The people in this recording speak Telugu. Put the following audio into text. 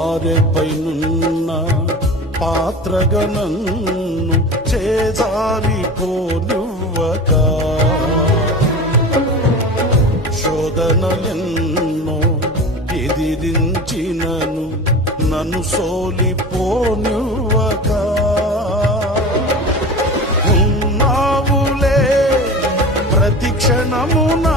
పారెపైనున్న పాత్రగా నన్ను చేజారిపోనివ్వక శోధనలెన్నో ఎదిరించినను నన్ను సోలిపోనివ్వక ఉన్నావులే ప్రతి క్షణమునా